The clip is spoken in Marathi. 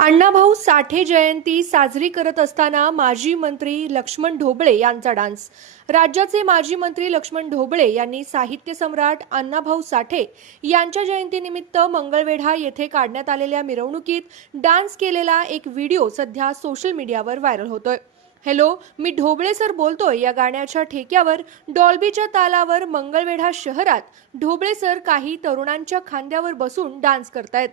अण्णाभाऊ साठे जयंती साजरी करत असताना माजी मंत्री लक्ष्मण ढोबळे यांचा डान्स. राज्याचे माजी मंत्री लक्ष्मण ढोबळे यांनी साहित्य सम्राट अण्णाभाऊ साठे यांच्या जयंतीनिमित्त मंगळवेढा येथे काढण्यात आलेल्या मिरवणुकीत डान्स केलेला एक व्हिडिओ सध्या सोशल मीडियावर व्हायरल होतोय. हॅलो, मी ढोबळे सर बोलतोय या गाण्याच्या ठेक्यावर डॉल्बीच्या तालावर मंगळवेढा शहरात ढोबळे सर काही तरुणांच्या खांद्यावर बसून डान्स करतायत.